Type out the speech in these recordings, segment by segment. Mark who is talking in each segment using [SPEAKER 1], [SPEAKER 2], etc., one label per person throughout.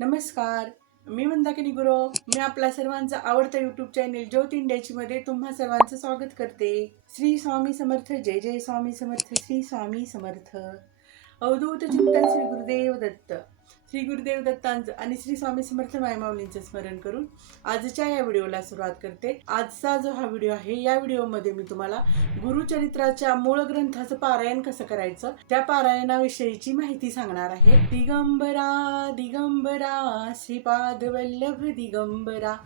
[SPEAKER 1] नमस्कार. मी मंदाकिनी गुरु. मी आपला सर्वांचा आवडता युट्यूब चॅनेल ज्योत इंडियाची मध्ये तुम्हा सर्वांचं स्वागत करते. श्री स्वामी समर्थ जय जय स्वामी समर्थ श्री स्वामी समर्थ. अवधूत चिंतन श्री गुरुदेव दत्त. श्री गुरुदेव दत्तांचं आणि श्री स्वामी समर्थ मायमाऊलींचं स्मरण करून आजच्या या व्हिडिओला सुरुवात करते. आजचा जो हा व्हिडिओ आहे या व्हिडिओमध्ये मी तुम्हाला गुरुचरित्राच्या मूळ ग्रंथाचं पारायण कसं करायचं त्या पारायणाविषयीची माहिती सांगणार आहे. दिगंबरा दिगंबरा श्रीपाद वल्लभ दिगंबरा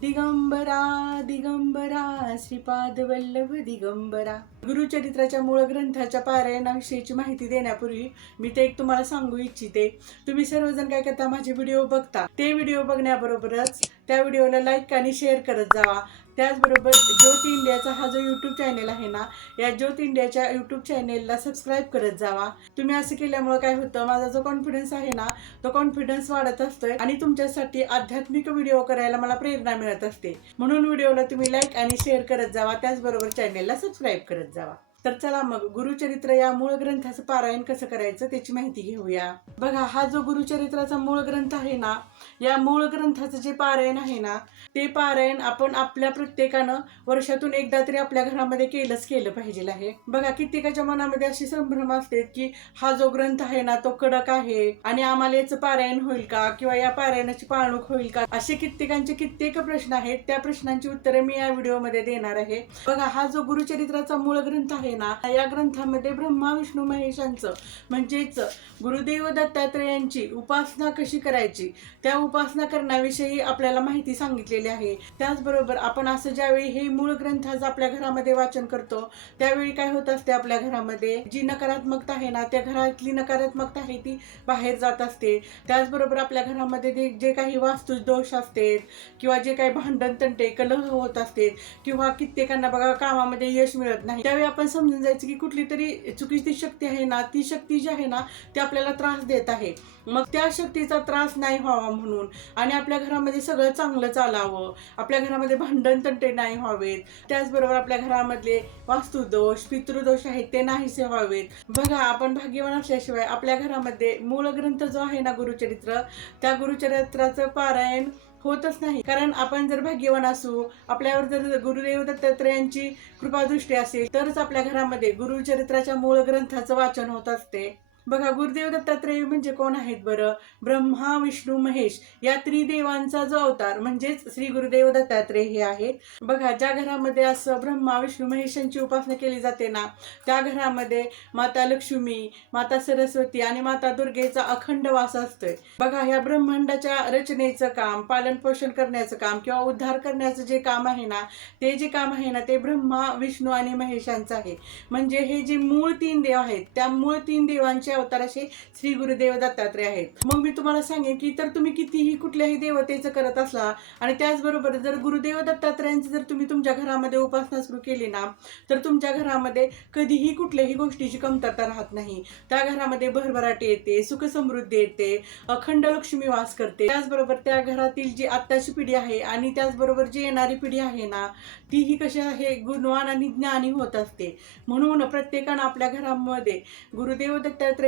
[SPEAKER 1] दिगंबरा दिगंबरा श्रीपाद वल्लभ दिगंबरा. गुरुचरित्राच्या मूळ ग्रंथाच्या पारायणाविषयीची माहिती देण्यापूर्वी मी ते एक तुम्हाला सांगू इच्छिते. तुम्ही सर्वजण काय करता माझे व्हिडिओ बघता. ते व्हिडिओ बघण्याबरोबरच त्या व्हिडिओला लाईक आणि शेअर करत जावा. त्याचबरोबर ज्योती इंडियाचा हा जो यूट्यूब चॅनेल आहे ना या ज्योत इंडियाच्या यूट्यूब चॅनेलला सबस्क्राईब करत जावा. तुम्ही असं केल्यामुळे काय होतं माझा जो कॉन्फिडन्स आहे ना तो कॉन्फिडन्स वाढत असतोय आणि तुमच्यासाठी आध्यात्मिक व्हिडिओ करायला मला प्रेरणा मिळत असते. म्हणून व्हिडिओला तुम्ही लाईक आणि शेअर करत जावा. त्याचबरोबर चॅनेलला सबस्क्राईब करत जावा. तर चला मग गुरुचरित्र या मूळ ग्रंथाचं पारायण कसं करायचं त्याची माहिती घेऊया. बघा हा जो गुरुचरित्राचा मूळ ग्रंथ आहे ना या मूळ ग्रंथाचं जे पारायण आहे ना ते पारायण आपण आपल्या प्रत्येकानं वर्षातून एकदा तरी आपल्या घरामध्ये केलंच केलं पाहिजे आहे. बघा कित्येकाच्या मनामध्ये अशी संभ्रम असते की हा जो ग्रंथ आहे ना तो कडक आहे आणि आम्हाला याचं पारायण होईल का किंवा या पारायणाची पाळणूक होईल का? असे कित्येकांचे कित्येक प्रश्न आहेत. त्या प्रश्नांची उत्तरे मी या व्हिडिओमध्ये देणार आहे. बघा हा जो गुरुचरित्राचा मूळ ग्रंथ आहे ना या ग्रंथामध्ये ब्रह्मा विष्णू महेशांचं म्हणजेच गुरुदेव दत्तात्रेयांची उपासना कशी करायची त्या उपासना करण्याविषयी आपल्याला माहिती सांगितलेली आहे. त्याचबरोबर आपण असं ज्यावेळी हे मूळ ग्रंथाचं आपल्या घरामध्ये वाचन करतो त्यावेळी काय होत असते आपल्या घरामध्ये? जी नकारात्मकता आहे ना त्या घरातली नकारात्मकता आहे ती बाहेर जात असते. त्याचबरोबर आपल्या घरामध्ये जे काही वास्तू दोष असते किंवा जे काही भांडण तंटे कलह होत असते किंवा कित्येकांना बघा कामामध्ये यश मिळत नाही त्यावेळी आपण समजून जायचं की कुठली तरी चुकीची शक्ती आहे ना ती शक्ती जी आहे ना ती आपल्याला त्रास देत आहे. मग त्या शक्तीचा त्रास नाही व्हावा म्हणून आणि आपल्या घरामध्ये सगळं चांगलं चालावं. आपल्या घरामध्ये भांडण तंटे नाही व्हावेत. त्याचबरोबर आपल्या घरामधले वास्तुदोष पितृदोष आहेत ते नाहीसे व्हावेत. बघा आपण भाग्यवान असल्याशिवाय आपल्या घरामध्ये मूळ ग्रंथ जो आहे ना गुरुचरित्र त्या गुरुचरित्राचं पारायण होतच नाही. कारण आपण जर भाग्यवान असू आपल्यावर जर गुरुदेव दत्तात्रयांची कृपादृष्टी असेल तरच आपल्या घरामध्ये गुरुचरित्राच्या मूळ ग्रंथाचं वाचन होत असते. बघा गुरुदेव दत्तात्रेय म्हणजे कोण आहेत बरं? ब्रह्मा विष्णू महेश या त्रिदेवांचा जो अवतार म्हणजेच श्री गुरुदेव दत्तात्रेय हे आहेत. बघा ज्या घरामध्ये असं ब्रह्मा विष्णू महेशांची उपासना केली जाते ना त्या घरामध्ये माता लक्ष्मी माता सरस्वती आणि माता दुर्गेचा अखंड वास असतोय. बघा ह्या ब्रह्मांडाच्या रचनेचं काम पालन पोषण करण्याचं काम किंवा उद्धार करण्याचं जे काम आहे ना ते जे काम आहे ना ते ब्रह्मा विष्णू आणि महेशांचं आहे. म्हणजे हे जे मूळ तीन देव आहेत त्या मूळ तीन देवांचे अवतार असे श्री गुरुदेव दत्तात्रय आहेत. मग मी तुम्हाला सांगेन की तर तुम्ही कितीही कुठल्याही देवतेचं करत असला आणि त्याचबरोबर जर गुरुदेव दत्तात्रयांची जर तुम्ही तुमच्या घरामध्ये उपासना सुरू केली ना तर तुमच्या घरामध्ये कधीही कुठल्याही गोष्टीची कमतरता राहत नाही. त्या घरामध्ये भरभराट येते सुख समृद्धी येते अखंड लक्ष्मी वास करते. त्याचबरोबर त्या घरातील जी आत्ताची पिढी आहे आणि त्याचबरोबर जी येणारी पिढी आहे ना तीही कशी आहे गुणवान आणि ज्ञानी होत असते. म्हणून प्रत्येकानं आपल्या घरामध्ये गुरुदेव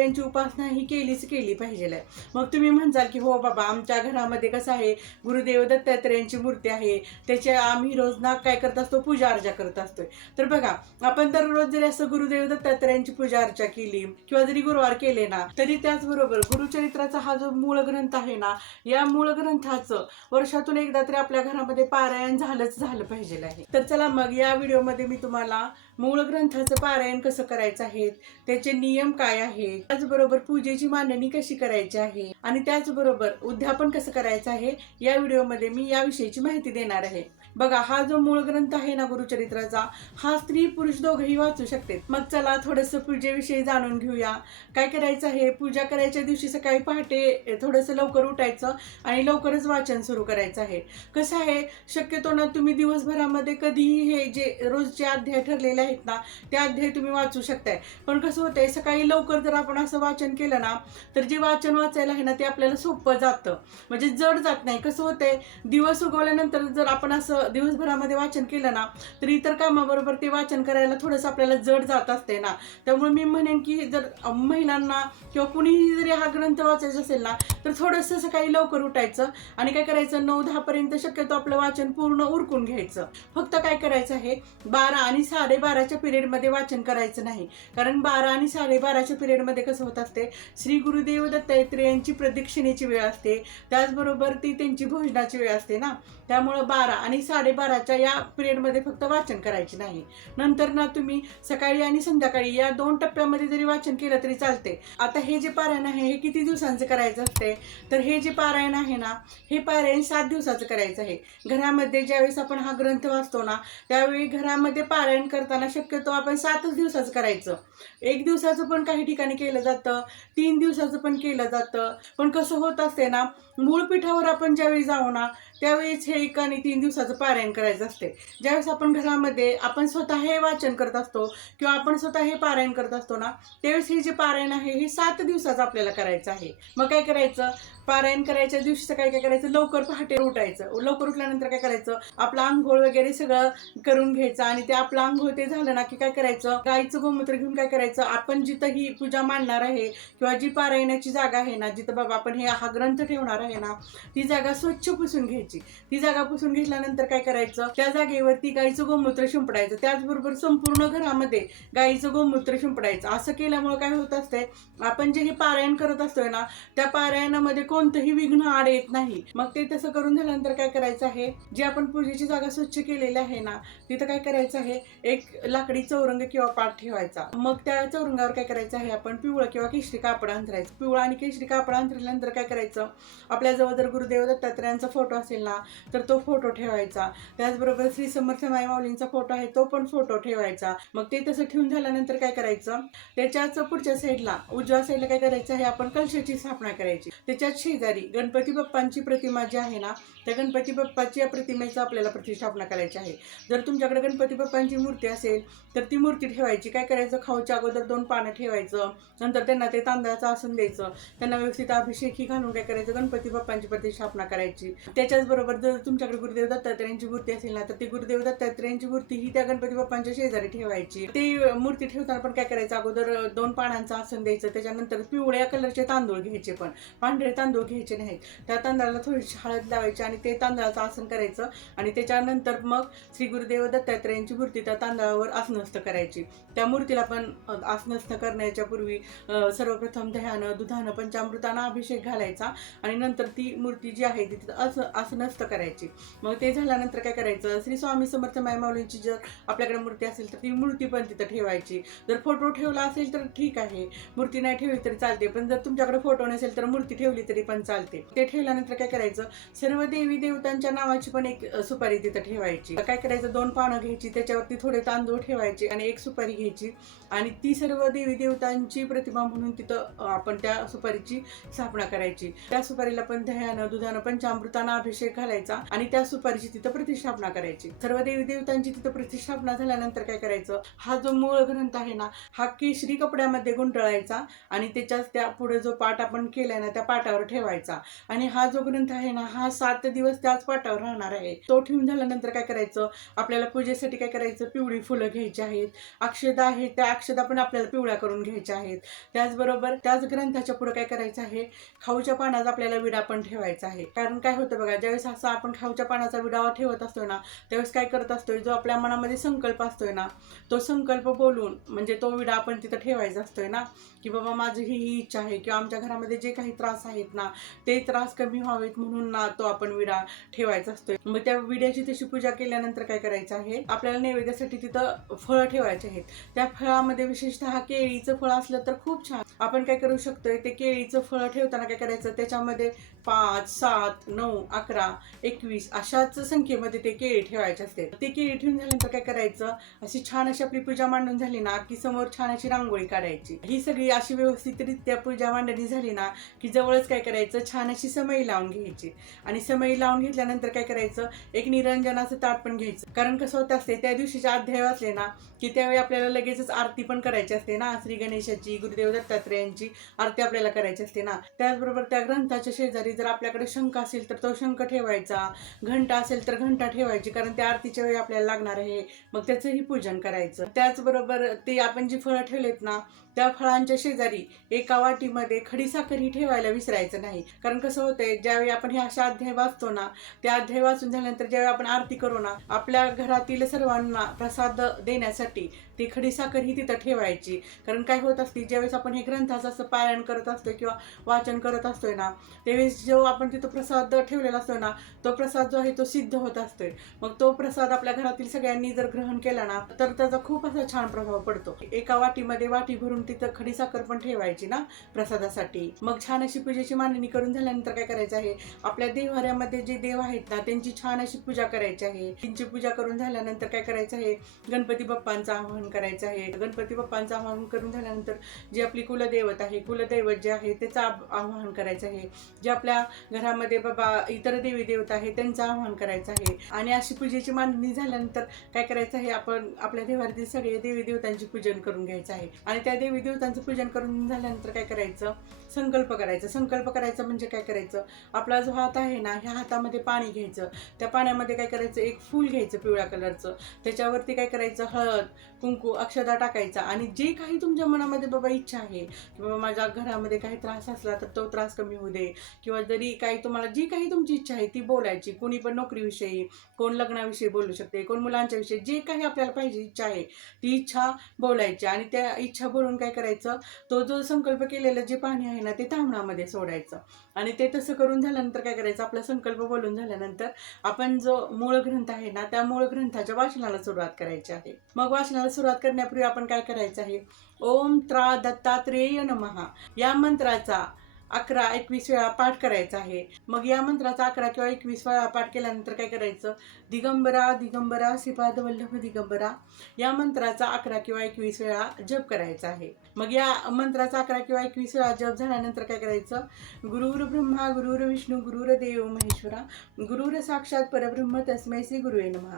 [SPEAKER 1] दत्तात्रयांची उपासना ही केलीच केली पाहिजे मग तुम्ही म्हणजाल की हो बाबा आमच्या घरामध्ये कसं आहे गुरुदेव दत्तात्रयांची मूर्ती आहे त्याच्या आम्ही रोज ना काय करत असतो पूजा अर्चा करत असतोय. तर बघा आपण दररोज जरी असं गुरुदेव दत्तात्रयांची पूजा अर्चा केली किंवा जरी गुरुवार केले ना तरी त्याचबरोबर गुरुचरित्राचा हा जो मूळ ग्रंथ आहे ना या मूळ ग्रंथाचं वर्षातून एकदा तरी आपल्या घरामध्ये पारायण झालंच झालं पाहिजे आहे. तर चला मग या व्हिडिओमध्ये मी तुम्हाला मूळ ग्रंथाचं पारायण कसं करायचं आहे? त्याचे नियम काय आहे त्याचबरोबर पूजेची मांडणी कशी करायची आहे? आणि त्याचबरोबर उद्यापन कसं करायचं आहे? या व्हिडिओमध्ये मी याविषयीची माहिती देणार आहे. बघा हा जो मूळ ग्रंथ आहे ना गुरुचरित्राचा हा स्त्री पुरुष दोघेही वाचू शकते. मग चला थोडस पूजेविषयी जाणून घेऊया. काय करायचं आहे? पूजा करायच्या दिवशी सकाळी पहाटे थोडंसं लवकर उठायचं आणि लवकरच वाचन सुरू करायचं आहे. कसं आहे? शक्यतो ना तुम्ही दिवसभरामध्ये कधीही हे जे रोजचे अध्याय ठरलेले आहेत ना ते अध्याय तुम्ही वाचू शकताय. पण कसं होतंय सकाळी लवकर जर आपण असं वाचन केलं ना तर जे वाचन वाचायला आहे ना ते आपल्याला सोपं जातं. म्हणजे जड जात नाही. कसं होतंय? दिवस उगवल्यानंतर जर आपण असं दिवसभरामध्ये वाचन केलं ना तर इतर कामाबरोबर ते वाचन करायला थोडंसं आपल्याला जड जात असते ना. त्यामुळे मी म्हणेन की जर महिलांना किंवा कुणीही जरी हा ग्रंथ वाचायचा असेल ना तर थोडंसं सकाळी लवकर उठायचं आणि काय करायचं नऊ दहापर्यंत शक्यतो आपलं वाचन पूर्ण उरकून घ्यायचं. फक्त काय करायचं आहे बारा आणि साडेबाराच्या पिरियडमध्ये वाचन करायचं नाही. कारण बारा आणि साडेबाराच्या पिरियडमध्ये कसं होत असते श्री गुरुदेव दत्तात्रय यांची प्रदक्षिणेची वेळ असते त्याचबरोबर ती त्यांची भोजनाची वेळ असते ना. त्यामुळं बारा आणि साडेबाराच्या या पिरियडमध्ये फक्त वाचन करायचे नाही. नंतर ना तुम्ही सकाळी आणि संध्याकाळी या दोन टप्प्यामध्ये जरी वाचन केलं तरी चालते आता हे जे पारायण आहे हे किती दिवसांचं करायचं असते तर हे जे पारायण आहे ना हे पारायण सात दिवसाचं करायचं आहे. घरामध्ये ज्यावेळेस आपण हा ग्रंथ वाचतो ना त्यावेळी घरामध्ये पारायण करताना शक्यतो आपण सातच दिवसाचं करायचं. एक दिवसाचं पण काही ठिकाणी केलं जातं तीन दिवसाचं पण केलं जातं. पण कसं होत असते ना मूळ पीठावर आपण ज्यावेळी जाऊ ना त्यावेळेस हे एक आणि तीन दिवसाचं पारायण करायचं असते. ज्यावेळेस आपण घरामध्ये आपण स्वतः हे वाचन करत असतो किंवा आपण स्वतः हे पारायण करत असतो ना त्यावेळेस हे जे पारायण आहे हे सात दिवसाचं आपल्याला करायचं आहे. मग काय करायचं? पारायण करायच्या दिवशी सकाळी काय करायचं? लवकर पहाटे उठायचं. लवकर उठल्यानंतर काय करायचं? आपलं आंघोळ वगैरे सगळं करून घ्यायचं आणि ते आपलं आंघोळ ते झालं ना की काय करायचं? गाईचं गोमूत्र घेऊन काय करायचं? आपण जिथं ही पूजा मांडणार आहे किंवा जी पारायणाची जागा आहे ना जिथं बाबा आपण हे हा ग्रंथ ठेवणार आहे ना ती जागा स्वच्छ पुसून घ्यायची. ती जागा पुसून घेतल्यानंतर काय करायचं? त्या जागेवरती गाईचं गोमूत्र शिंपडायचं. त्याचबरोबर संपूर्ण घरामध्ये गाईचं गोमूत्र शिंपडायचं. असं केल्यामुळे काय होत असतंय? आपण जे हे पारायण करत असतोय ना त्या पारायणामध्ये कोणतंही विघ्न आड येत नाही. मग ते तसं करून झाल्यानंतर काय करायचं आहे? जी आपण पूजेची जागा स्वच्छ केलेली आहे ना तिथं काय करायचं आहे? एक लाकडी चौरंग किंवा पाठ ठेवायचा. मग त्या चौरंगावर काय करायचं आहे? आपण पिवळं किंवा केशरी कापड अंतरायचं पिवळं आणि केशरी कापड अंतरल्यानंतर काय करायचं? आपल्याजवळ जर गुरुदेव दत्तात्रयांचा फोटो असेल ना तर तो फोटो ठेवायचा. त्याचबरोबर श्री समर्थ माई माऊलींचा फोटो आहे तो पण फोटो ठेवायचा. मग ते तसं ठेवून झाल्यानंतर काय करायचं? त्याच्याच पुढच्या साईडला उजव्या साईडला काय करायचं? आहे आपण कलशाची स्थापना करायची. त्याच्यात शेजारी गणपती बाप्पांची प्रतिमा जी आहे ना त्या गणपती बाप्पाच्या या प्रतिमेचं आपल्याला प्रतिष्ठापना करायची आहे. जर तुमच्याकडे गणपती बाप्पांची मूर्ती असेल तर ती मूर्ती ठेवायची. काय करायचं? खाऊच्या अगोदर दोन पानं ठेवायचं. नंतर त्यांना ते तांदळाचं आसन द्यायचं. त्यांना व्यवस्थित अभिषेकी घालून काय करायचं? गणपती बाप्पांची प्रतिष्ठापना करायची. त्याच्याचबरोबर जर तुमच्याकडे गुरुदेव दत्तात्रयांची मूर्ती असेल ना तर ती गुरुदेव दत्तात्रयांची मूर्ती ही त्या गणपती बाप्पांच्या शेजारी ठेवायची. ती मूर्ती ठेवताना पण काय करायचं? अगोदर दोन पानांचं आसन द्यायचं. त्याच्यानंतर पिवळ्या कलरचे तांदूळ घ्यायचे पण. पांढरे तांदूळ घ्यायचे नाहीत. त्या तांदळाला थोडीशी हळद लावायची आणि ते तांदळाचं आसन करायचं. आणि त्याच्यानंतर मग श्री गुरुदेव दत्तात्रयांची मूर्ती त्या तांदळावर आसनस्थ करायची. त्या मूर्तीला पण आसनस्थ करण्याच्या पूर्वी सर्वप्रथम दह्यानं दुधानं पंचामृतानं अभिषेक घालायचा. आणि नंतर ती मूर्ती जी आहे ती आस आसनस्थ करायची. मग ते झाल्यानंतर काय करायचं? श्री स्वामी समर्थ माय माऊलींची जर आपल्याकडे मूर्ती असेल तर ती मूर्ती पण तिथं ठेवायची. जर फोटो ठेवला असेल तर ठीक आहे. मूर्ती नाही ठेवली तरी चालते. पण जर तुमच्याकडे फोटो नसेल तर मूर्ती ठेवली तरी पण चालते. ते ठेवल्यानंतर काय करायचं? सर्व देवी देवतांच्या नावाची पण एक सुपारी तिथं ठेवायची. काय करायचं दोन पानं घ्यायची त्याच्यावरती थोडे तांदूळ ठेवायचे आणि एक सुपारी घ्यायची. आणि ती सर्व देवी देवतांची प्रतिमा म्हणून तिथं आपण त्या सुपारीची स्थापना करायची. त्या सुपारीला पण दह्यानं दुधानं पंचामृतानं अभिषेक घालायचा आणि त्या सुपारीची तिथं प्रतिष्ठापना करायची. सर्व देवी देवतांची तिथं प्रतिष्ठापना झाल्यानंतर काय करायचं हा जो मूळ ग्रंथ आहे ना हा केशरी कपड्यामध्ये गुंडळायचा आणि त्याच्याच त्या पुढे जो पाठ आपण केलाय ना त्या पाटावर ठेवायचा. आणि हा जो ग्रंथ आहे ना हा सात दिवस त्याच पाटावर राहणार आहे. तो ठेवून झाल्यानंतर काय करायचं? आपल्याला पूजेसाठी काय करायचं? पिवळी फुलं घ्यायची आहेत. अक्षदा आहेत त्या अक्षदा पण आपल्याला पिवळ्या करून घ्यायच्या आहेत. त्याचबरोबर त्याच ग्रंथाच्या पुढे काय करायचं आहे? खाऊच्या पानाचा आपल्याला विडा पण ठेवायचा आहे. कारण काय होतं बघा ज्यावेळेस असा आपण खाऊच्या पानाचा विडा ठेवत असतो ना त्यावेळेस काय करत असतोय? जो आपल्या मनामध्ये संकल्प असतोय ना तो संकल्प बोलून म्हणजे तो विडा आपण तिथं ठेवायचा असतोय ना की बाबा माझी ही ही इच्छा आहे किंवा आमच्या घरामध्ये जे काही त्रास आहेत ना ते त्रास कमी व्हावेत म्हणून ना तो आपण विडा ठेवायचा असतोय. मग त्या विड्याची तशी पूजा केल्यानंतर काय करायचं आहे? आपल्याला नैवेद्यासाठी तिथं फळं ठेवायचे आहेत. त्या फळामध्ये विशेषतः केळीचं फळ असलं तर खूप छान. आपण काय करू शकतोय? ते केळीचं फळ ठेवताना काय करायचं? त्याच्यामध्ये पाच सात नऊ अकरा एकवीस अशाच संख्येमध्ये ते केळी ठेवायचे असते. ते केळी ठेवून झाल्यानंतर काय करायचं? अशी छान अशी आपली पूजा मांडून झाली ना की समोर छान अशी रांगोळी काढायची. ही सगळी अशी व्यवस्थितरित्या पूजा मांडणी झाली ना की जवळच काय करायचं? छान अशी समई लावून घ्यायची. आणि समई लावून घेतल्यानंतर काय करायचं? एक निरंजनाचं ताट पण घ्यायचं. कारण कसं होत असते त्या दिवशीचे अध्याय असले ना की त्यावेळी आपल्याला लगेचच आरती पण करायची असते ना. श्री गणेशाची गुरुदेव दत्तात्रेयांची आरती आपल्याला करायची असते ना. त्याचबरोबर त्या ग्रंथाच्या शेजारी जर आपल्याकडे शंख असेल तर तो शंख ठेवायचा. घंटा असेल तर घंटा ठेवायची कारण त्या आरतीच्या वेळी आपल्याला लागणार आहे. मग त्याचंही पूजन करायचं. त्याचबरोबर ते आपण जी फळं ठेवलेत ना त्या फळांच्या शेजारी एका वाटीमध्ये खडीसाखरही ठेवायला विसरायचं नाही. कारण कसं होतंय ज्यावेळी आपण हे अशा अध्याय वाचतो ना त्या अध्याय वाचून झाल्यानंतर ज्यावेळी आपण आरती करू ना आपल्या घरातील सर्वांना प्रसाद देण्यासाठी ती खडीसाखर ही तिथं ठेवायची. कारण काय होत असते ज्यावेळेस आपण हे ग्रंथाचं असं पारायण करत असतो किंवा वाचन करत असतोय ना त्यावेळेस जो आपण तिथं प्रसाद ठेवलेला असतो ना तो प्रसाद जो आहे तो सिद्ध होत असतोय. मग तो प्रसाद आपल्या घरातील सगळ्यांनी जर ग्रहण केला ना तर त्याचा खूप असा छान प्रभाव पडतो. एका वाटीमध्ये वाटी भरून तिथं खडी साखर पण ठेवायची ना प्रसादासाठी. मग छान अशी पूजेची मांडणी करून झाल्यानंतर काय करायचं आहे आपल्या देवाऱ्यामध्ये जे देव आहेत ना त्यांची छान अशी पूजा करायची आहे. त्यांची पूजा करून झाल्यानंतर काय करायचं आहे गणपती बाप्पांचं आवाहन करायचं आहे. गणपती बाप्पांचं आवाहन करून झाल्यानंतर जी आपली कुलदैवत आहे कुलदैवत जे आहे त्याचं आवाहन करायचं आहे. जे आपल्या घरामध्ये बाबा इतर देवी देवता आहे त्यांचं आवाहन करायचं आहे. आणि अशी पूजेची मांडणी झाल्यानंतर काय करायचं आहे आपण आपल्या देवातील सगळे देवी देवतांची पूजन करून घ्यायचं आहे. आणि त्या देवी देवतांचं पूजन करून झाल्यानंतर काय करायचं? संकल्प करायचं. संकल्प करायचं म्हणजे काय करायचं? आपला जो हात आहे ना ह्या हातामध्ये पाणी घ्यायचं. त्या पाण्यामध्ये काय करायचं? एक फूल घ्यायचं पिवळ्या कलरचं. त्याच्यावरती काय करायचं? हळद कुंकू अक्षदा टाकायचा. आणि जे काही तुमच्या मनामध्ये बाबा इच्छा आहे किंवा माझ्या घरामध्ये काही त्रास असला तर तो त्रास कमी होऊ दे. किंवा जरी काही तुम्हाला जी काही तुमची इच्छा आहे ती बोलायची. कोणी पण नोकरीविषयी कोण लग्नाविषयी बोलू शकते कोण मुलांच्या विषयी जे काही आपल्याला पाहिजे इच्छा आहे ती इच्छा बोलायची. आणि त्या इच्छा बोलून काय करायचं? तो जो संकल्प केलेलं जे पाणी आहे ना ते तांबणामध्ये सोडायचं. आणि ते तसं करून झाल्यानंतर काय करायचं? आपला संकल्प बोलून झाल्यानंतर आपण जो मूळ ग्रंथ आहे ना त्या मूळ ग्रंथाच्या वाचनाला सुरुवात करायची आहे. मग वाचनाला सुरुवात करण्यापूर्वी आपण काय करायचं आहे? ओम त्रा दत्तात्रेय नमहा या मंत्राचा अकरा एकवीस वेळा पाठ करायचा आहे. मग या मंत्राचा अकरा किंवा एकवीस वेळा पाठ केल्यानंतर काय करायचं? दिगंबरा दिगंबरा श्रीपाद वल्लभ दिगंबरा. या मंत्राचा अकरा किंवा एकवीस वेळा जप करायचा आहे. मग या मंत्राचा अकरा किंवा एकवीस वेळा जप झाल्यानंतर काय करायचं? गुरुर ब्रह्मा गुरुर विष्णू गुरुर देव महेश्वरा. गुरुर साक्षात परब्रह्म तस्मै श्री गुरुवे नमः.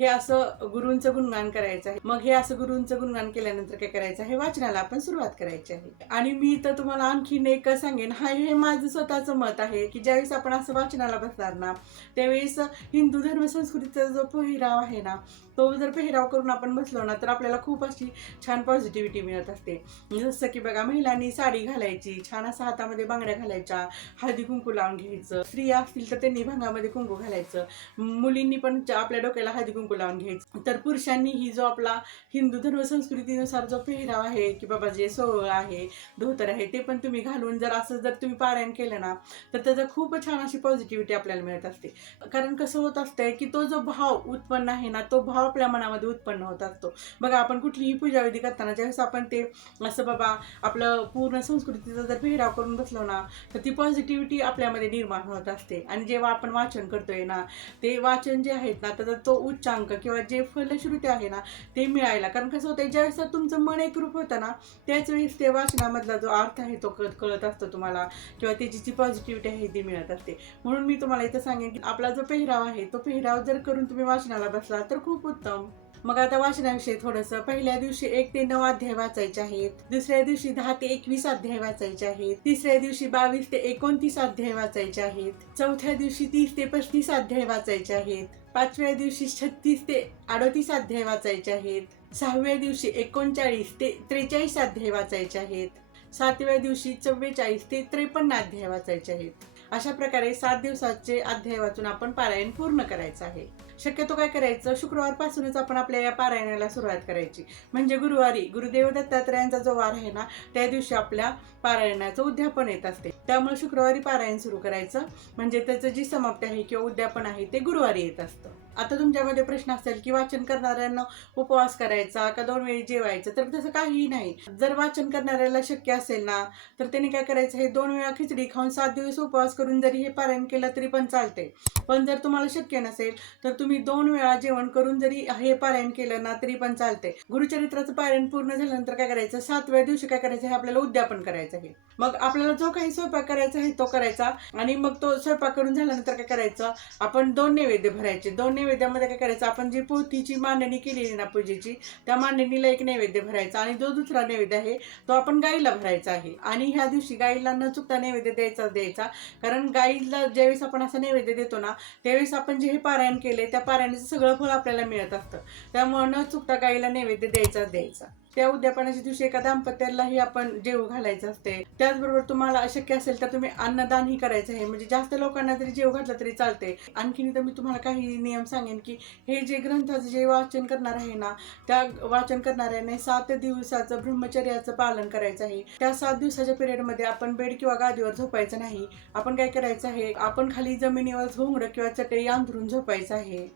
[SPEAKER 1] हे असं गुरूंचं गुणगान करायचं आहे. मग हे असं गुरूंचं गुणगान केल्यानंतर काय करायचं आहे? वाचनाला आपण सुरुवात करायची आहे. आणि मी तर तुम्हाला आणखीन एक सांगेन हा हे माझं स्वतःचं मत आहे की ज्यावेळेस आपण असं वाचनाला बसणार ना त्यावेळेस हिंदू धर्म संस्कृतीचा जो पहिराव आहे ना तो जर पेहराव करून आपण बसलो ना तर आपल्याला खूप अशी छान पॉझिटिव्हिटी मिळत असते. जसं की बघा महिलांनी साडी घालायची छान असं हातामध्ये बांगड्या घालायच्या हळदी कुंकू लावून घ्यायचं स्त्रिया असतील तर त्यांनी भांगामध्ये कुंकू घालायचं मुलींनी पण आपल्या डोक्याला हळदी कुंकू लावून घ्यायचं. तर पुरुषांनी ही जो आपला हिंदू धर्म संस्कृतीनुसार जो पेहराव आहे की बाबा जे सोहळ आहे धोतर आहे ते पण तुम्ही घालून जर असं जर तुम्ही पारायण केलं ना तर त्याचं खूप छान अशी पॉझिटिव्हिटी आपल्याला मिळत असते. कारण कसं होत असतंय की तो जो भाव उत्पन्न आहे ना तो भाव आपल्या मनामध्ये उत्पन्न होत असतो. बघा आपण कुठलीही पूजाविधी करताना ज्यावेळेस आपण ते असं बाबा आपलं पूर्ण संस्कृतीचा जर पेहराव करून बसलो ना तर ती पॉझिटिव्हिटी आपल्यामध्ये निर्माण होत असते. आणि जेव्हा आपण वाचन करतोय ना ते वाचन जे आहेत ना त्याचा तो उच्चांक किंवा जे फलश्रुती आहे ना ते मिळायला. कारण कसं होतं ज्यावेळेस तुमचं मन एकरूप होतं ना त्याच वेळेस ते वाचनामधला जो अर्थ आहे तो कळत कळत असतो तुम्हाला किंवा त्याची जी पॉझिटिव्हिटी आहे ती मिळत असते. म्हणून मी तुम्हाला इथं सांगेन की आपला जो पेहराव आहे तो पेहराव जर करून तुम्ही वाचनाला बसला तर खूप उत्तम. मग आता वाचनाविषयी थोडंसं. पहिल्या दिवशी एक ते नऊ अध्याय वाचायचे आहेत. दुसऱ्या दिवशी दहा ते एकवीस अध्याय वाचायचे आहेत. तिसऱ्या दिवशी बावीस ते एकोणतीस अध्याय वाचायचे आहेत. चौथ्या दिवशी तीस ते पस्तीस अध्याय वाचायचे आहेत. पाचव्या दिवशी छत्तीस ते अडतीस अध्याय वाचायचे आहेत. सहाव्या दिवशी एकोणचाळीस ते त्रेचाळीस अध्याय वाचायचे आहेत. सातव्या दिवशी चव्वेचाळीस ते त्रेपन्न अध्याय वाचायचे आहेत. अशा प्रकारे सात दिवसाचे अध्याय वाचून आपण पारायण पूर्ण करायचं आहे. शक्यतो काय करायचं? शुक्रवार पासूनच आपण आपल्या या पारायणाला सुरुवात करायची. म्हणजे गुरुवारी गुरुदेव दत्तात्रयांचा जो वार आहे ना त्या दिवशी आपल्या पारायणाचं उद्यापन येत असते. त्यामुळे शुक्रवारी पारायण सुरू करायचं. म्हणजे त्याचं जी समाप्ती आहे किंवा उद्यापन आहे ते गुरुवारी येत असतं. आता तुमच्यामध्ये प्रश्न असेल की वाचन करणाऱ्यांना उपवास करायचा का दोन वेळी जेवायचं तर तसं काहीही नाही. जर वाचन करणाऱ्याला शक्य असेल ना तर त्याने काय करायचं हे दोन वेळा खिचडी खाऊन सात दिवस उपवास करून जरी हे पारायण केलं तरी पण चालते पण जर तुम्हाला शक्य नसेल तर तुम्ही दोन वेळा जेवण करून जरी हे पारायण केलं ना तरी पण चालते गुरुचरित्राचं पारायण पूर्ण झाल्यानंतर काय करायचं सातव्या दिवशी काय करायचं हे आपल्याला उद्यापन करायचं आहे. मग आपल्याला जो काही स्वयंपाक करायचा आहे तो करायचा आणि मग तो स्वयंपाक करून झाल्यानंतर काय करायचं आपण दोन नैवेद्य भरायचे. दोन नैवेद्यामध्ये काय करायचं? आपण जी पोथीची मांडणी केलेली ना पूजेची त्या मांडणीला एक नैवेद्य भरायचा आणि जो दुसरा नैवेद्य आहे तो आपण गाईला भरायचा आहे. आणि ह्या दिवशी गाईला न चुकता नैवेद्य द्यायचा द्यायचा. कारण गाईला ज्यावेळेस आपण असा नैवेद्य देतो ना त्यावेळेस आपण जे हे पारायण केले त्या पारायणाचं सगळं फळ आपल्याला मिळत असतं. त्यामुळं न चुकता गाईला नैवेद्य द्यायचा द्यायचा. त्या उद्यापनाच्या दिवशी एका दाम्पत्यालाही आपण जेव घालायचं असते. त्याचबरोबर तुम्हाला शक्य असेल तर तुम्ही अन्नदानही करायचं आहे. म्हणजे जास्त लोकांना जरी जेव घातलं तरी चालते आणखीन तर मी तुम्हाला काही नियम सांगेन की हे जे ग्रंथाचं जे वाचन करणार आहे ना त्या वाचन करणाऱ्याने सात दिवसाचं ब्रह्मचर्याचं पालन करायचं आहे. त्या सात दिवसाच्या पिरियडमध्ये आपण बेड किंवा गादीवर झोपायचं नाही. आपण काय करायचं आहे? आपण खाली जमिनीवर झोंगडं किंवा चटई अंधरून झोपायचं आहे.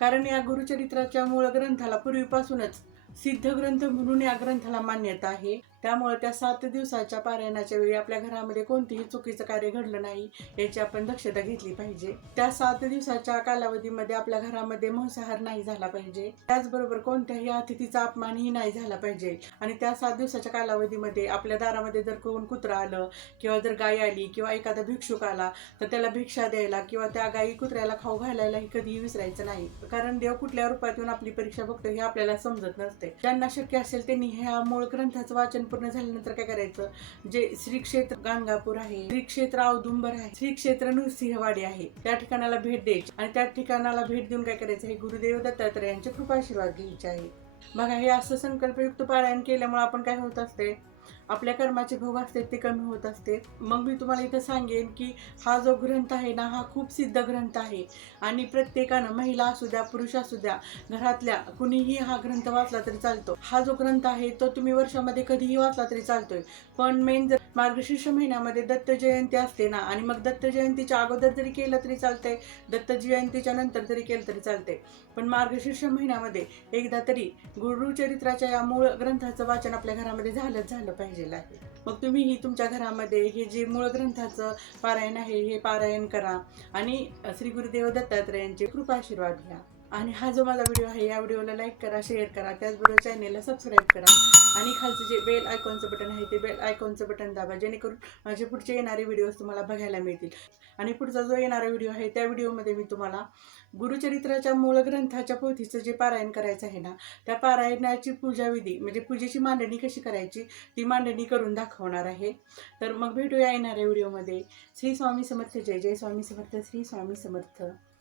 [SPEAKER 1] कारण या गुरुचरित्राच्या मूळ ग्रंथाला पूर्वीपासूनच सिद्ध ग्रंथ म्हणून या ग्रंथाला मान्यता आहे. त्यामुळे त्या सात दिवसाच्या पारायणाच्या वेळी आपल्या घरामध्ये कोणतीही चुकीचं कार्य घडलं नाही याची आपण दक्षता घेतली पाहिजे. त्या सात दिवसाच्या कालावधीमध्ये आपल्या घरामध्ये मांसाहार नाही झाला पाहिजे. त्याचबरोबर कोणत्याही अतिथीचा अपमानही नाही झाला पाहिजे. आणि त्या सात दिवसाच्या कालावधीमध्ये आपल्या दारामध्ये जर कोण कुत्रा आलं किंवा जर गाय आली किंवा एखादा भिक्षुक आला तर त्याला भिक्षा द्यायला किंवा त्या गायी कुत्र्याला खाऊ घालायलाही कधीही विसरायचं नाही. कारण देव कुठल्या रूपात येऊन आपली परीक्षा बघतो हे आपल्याला समजत नसते. ज्यांना शक्य असेल त्यांनी ह्या मूळ ग्रंथाचं वाचन पूर्ण झाल्यानंतर काय करायचं? जे श्री क्षेत्र गाणगापूर आहे श्री क्षेत्र औदुंबर आहे श्री क्षेत्र नृसिंहवाडी आहे त्या ठिकाणाला भेट द्यायची. आणि त्या ठिकाणाला भेट देऊन काय करायचं? हे गुरुदेव दत्तात्रय यांचे कृपाशीर्वाद घ्यायचे आहे बघा हे असं संकल्पयुक्त पारायण केल्यामुळे आपण काय होत असते? आपल्या कर्माचे भोग असते ते कमी होत असते. मग मी तुम्हाला इथं सांगेन की हा जो ग्रंथ आहे ना हा खूप सिद्ध ग्रंथ आहे. आणि प्रत्येकानं महिला असू द्या पुरुष असू द्या घरातल्या कुणीही हा ग्रंथ वाचला तरी चालतो. हा जो ग्रंथ आहे तो तुम्ही वर्षामध्ये कधीही वाचला तरी चालतोय. पण मेन जर मार्गशीर्ष महिन्यामध्ये दत्त जयंती असते ना आणि मग दत्त जयंतीच्या अगोदर जरी केलं तरी चालतंय दत्त जयंतीच्या नंतर जरी केलं तरी चालतंय. पण मार्गशीर्ष महिन्यामध्ये एकदा तरी गुरुचरित्राच्या या मूळ ग्रंथाचं वाचन आपल्या घरामध्ये झालंच झालं पाहिजे. आहे. मग तुम्हीही तुमच्या घरामध्ये हे जे मूळ ग्रंथाचं पारायण आहे हे पारायण करा. आणि श्री गुरुदेव दत्तात्रयांचे कृपाशीर्वाद घ्या. आणि हा जो माझा व्हिडिओ आहे या व्हिडिओला लाईक करा शेअर करा. त्याचबरोबर चॅनेलला सबस्क्राईब करा. आणि खालचं जे बेल आयकॉनचं बटन आहे ते बेल आयकॉनचं बटन दाबा. जेणेकरून माझे पुढचे येणारे व्हिडिओज तुम्हाला बघायला मिळतील. आणि पुढचा जो येणारा व्हिडिओ आहे त्या व्हिडिओमध्ये मी तुम्हाला गुरुचरित्राच्या मूळ ग्रंथाच्या पोथीचं जे पारायण करायचं आहे ना त्या पारायणाची पूजाविधी म्हणजे पूजेची मांडणी कशी करायची ती मांडणी करून दाखवणार आहे. तर मग भेटूया येणाऱ्या व्हिडिओमध्ये श्री स्वामी समर्थ जय जय स्वामी समर्थ श्री स्वामी समर्थ.